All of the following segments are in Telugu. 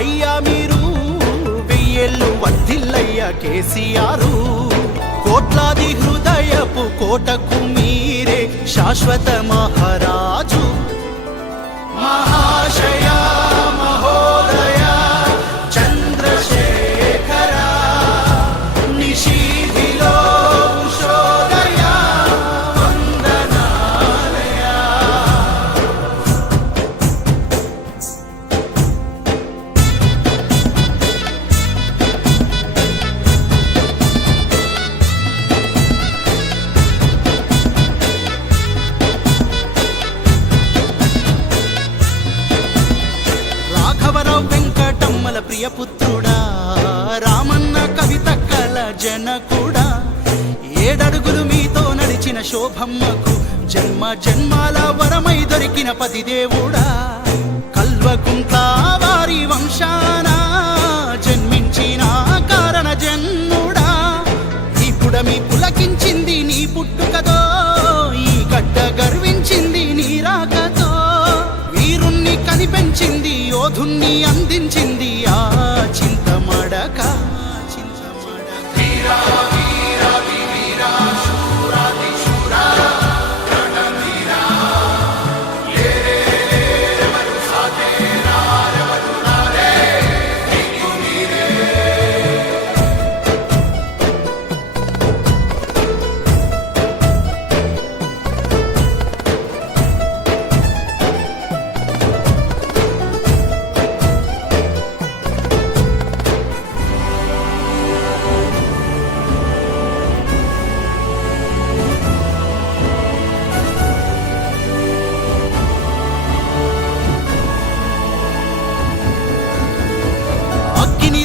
అయ్యా మీరు వెయ్యేళ్ళు వర్ధిల్లయ్యా కేసీఆర్. కోట్లాది హృదయపు కోటకు మీరే శాశ్వత మహారాజు. మహాశయ మహోదయ చంద్రశేఖర నిశీధిలో ఉషోదయ వందనాలయ. రాఘవరావు వెంకటమ్మల ప్రియపుత్రుడా, రామన్న కవితక్కల జనకుడా, 7 అడుగులు మీతో నడిచిన శోభమ్మకు జన్మ జన్మాల వరమై దొరికిన పతిదేవుడా. కల్వకుంట్ల వారి వంశాన జన్మించిన కారణ జన్ముడా, ఈ పుడమి పులకించింది నీ పుట్టుకతో, ఈ గడ్డ గర్వించింది నీ రాకతో. వీరుణ్ణి కనిపెంచింది, యోధుణ్ణి అందించింది ఆ చింతమడక.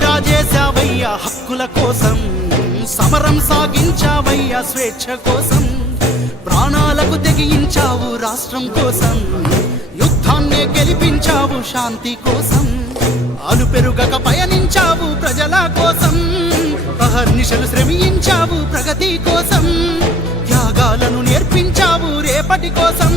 రాజేశావయ్యా హక్కుల కోసం, సమరం సాగించావయ్యా స్వేచ్ఛ కోసం. ప్రాణాలకు తెగించావు రాష్ట్రం కోసం, యుద్ధాన్నే గెలిపించావు శాంతి కోసం. అలుపెరుగక పయనించావు ప్రజల కోసం, అహర్నిశలు శ్రమించావు ప్రగతి కోసం. త్యాగాలను నేర్పించావు రేపటి కోసం.